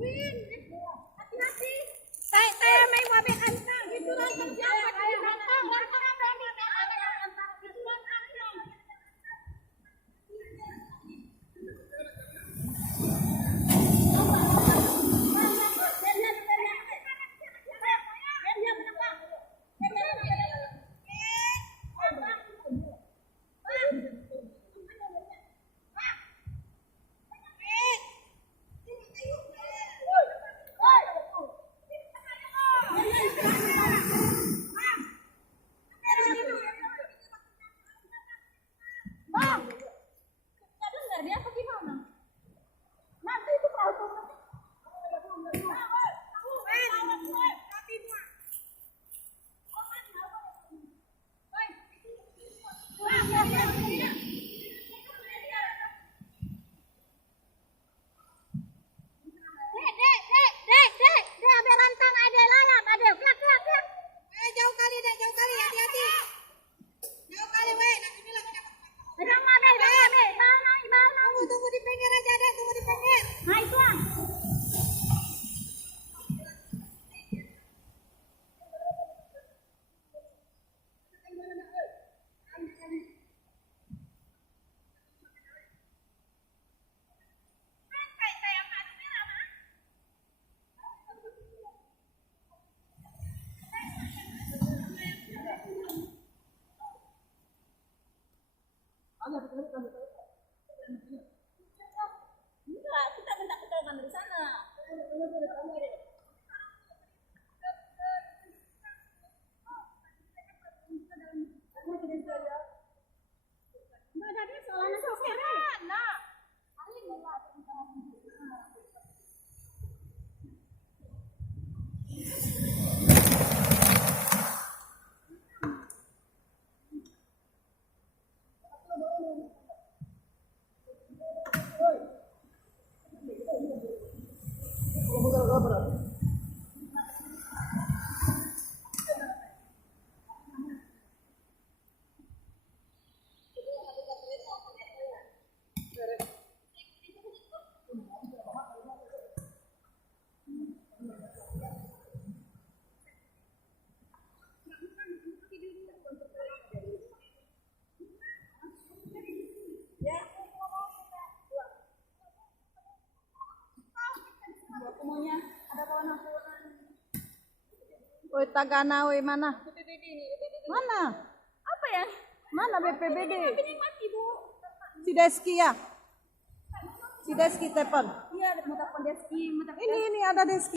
Hati-hati. Saya main mobil antang itu nonton siapa? Antang. Enggak, kita minta keterangan dari sana. Woi Tagana, woi mana? BPBD ini, BPBD. Mana? Apa ya? Mana BPBD? BPBD mati, Bu. Si Deski ya? Si Deski telepon. Iya, mau telepon Deski, Ini ada Deski.